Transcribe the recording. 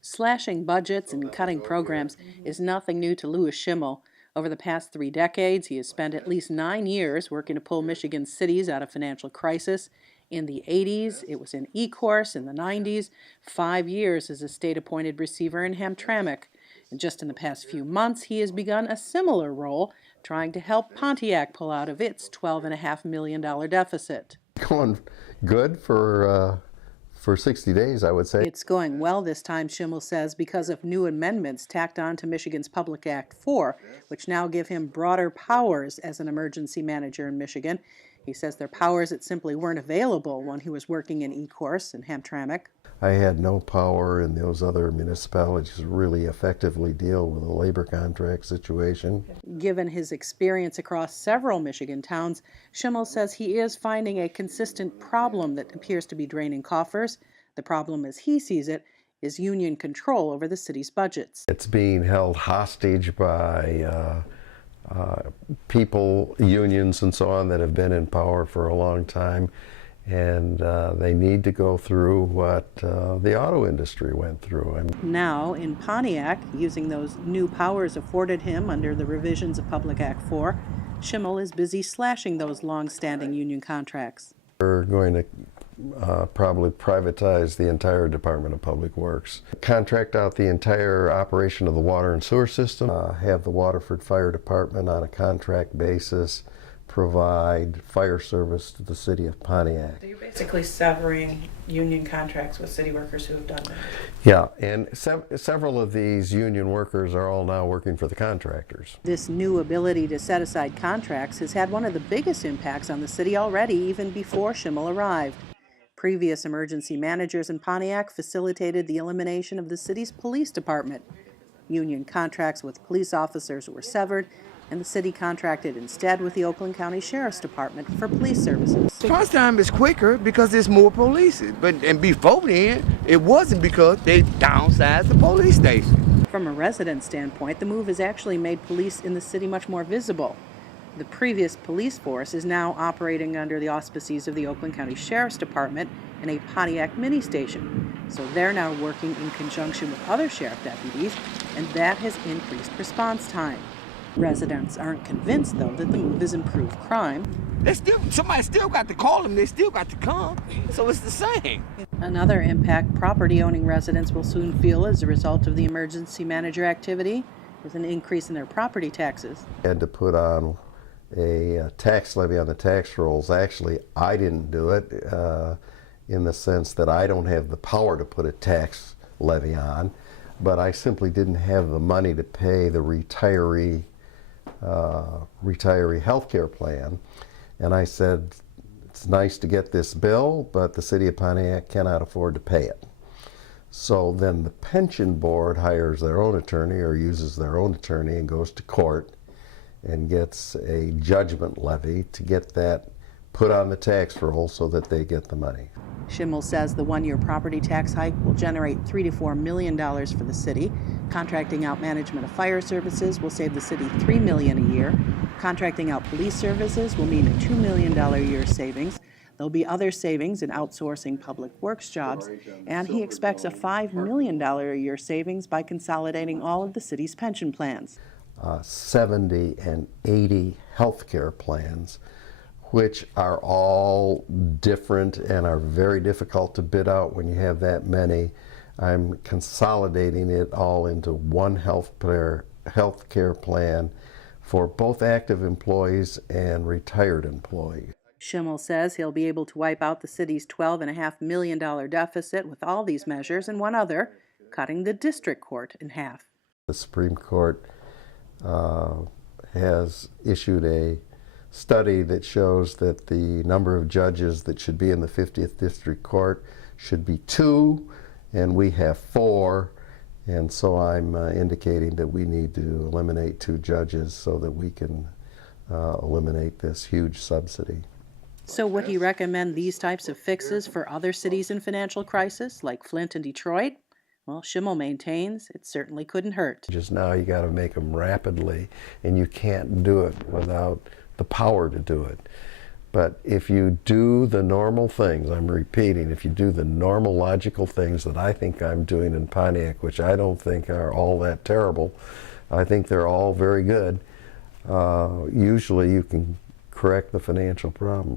Slashing budgets and cutting programs is nothing new to Louis Schimmel. Over the past 3 decades, he has spent at least 9 years working to pull Michigan's cities out of financial crisis. In the 80s, it was in E-Course. In the 90s, 5 years as a state-appointed receiver in Hamtramck. And just in the past few months, he has begun a similar role, trying to help Pontiac pull out of its $12.5 million deficit. Going good for 60 days, I would say. It's going well this time, Schimmel says, because of new amendments tacked on to Michigan's Public Act 4, which now give him broader powers as an emergency manager in Michigan. He says they're powers that simply weren't available when he was working in E-Course in Hamtramck. I had no power in those other municipalities to really effectively deal with a labor contract situation. Given his experience across several Michigan towns, Schimmel says he is finding a consistent problem that appears to be draining coffers. The problem, as he sees it, is union control over the city's budgets. It's being held hostage by people, unions and so on, that have been in power for a long time. And they need to go through what the auto industry went through. Now, in Pontiac, using those new powers afforded him under the revisions of Public Act 4, Schimmel is busy slashing those long-standing union contracts. We're going to probably privatize the entire Department of Public Works, contract out the entire operation of the water and sewer system, have the Waterford Fire Department on a contract basis provide fire service to the city of Pontiac. So you're basically severing union contracts with city workers who have done that. Yeah, and several of these union workers are all now working for the contractors. This new ability to set aside contracts has had one of the biggest impacts on the city already, even before Schimmel arrived. Previous emergency managers in Pontiac facilitated the elimination of the city's police department. Union contracts with police officers were severed, and the city contracted instead with the Oakland County Sheriff's Department for police services. Response time is quicker because there's more police, and before then, it wasn't because they downsized the police station. From a resident standpoint, the move has actually made police in the city much more visible. The previous police force is now operating under the auspices of the Oakland County Sheriff's Department in a Pontiac mini station. So they're now working in conjunction with other sheriff deputies, and that has increased response time. Residents aren't convinced, though, that the move has improved crime. Somebody still got to call them, they still got to come, so it's the same. Another impact property-owning residents will soon feel as a result of the emergency manager activity is an increase in their property taxes. Had to put on a tax levy on the tax rolls. Actually, I didn't do it in the sense that I don't have the power to put a tax levy on, but I simply didn't have the money to pay the retiree health care plan. And I said, it's nice to get this bill, but the city of Pontiac cannot afford to pay it. So then the pension board hires their own attorney or uses their own attorney and goes to court and gets a judgment levy to get that put on the tax roll so that they get the money. Schimmel says the one-year property tax hike will generate $3 to $4 million for the city. Contracting out management of fire services will save the city $3 million a year. Contracting out police services will mean a $2 million a year savings. There'll be other savings in outsourcing public works jobs, and he expects a $5 million a year savings by consolidating all of the city's pension plans. 70 and 80 healthcare plans, which are all different and are very difficult to bid out when you have that many. I'm consolidating it all into one healthcare plan for both active employees and retired employees. Schimmel says he'll be able to wipe out the city's $12.5 million deficit with all these measures and one other, cutting the district court in half. The Supreme Court has issued a study that shows that the number of judges that should be in the 50th District Court should be 2, and we have 4. And so I'm indicating that we need to eliminate 2 judges so that we can eliminate this huge subsidy. So would he recommend these types of fixes for other cities in financial crisis, like Flint and Detroit? Well, Schimmel maintains it certainly couldn't hurt. Just now you got to make them rapidly, and you can't do it without the power to do it. But if you do the normal things, I'm repeating, if you do the normal logical things that I think I'm doing in Pontiac, which I don't think are all that terrible, I think they're all very good, usually you can correct the financial problem.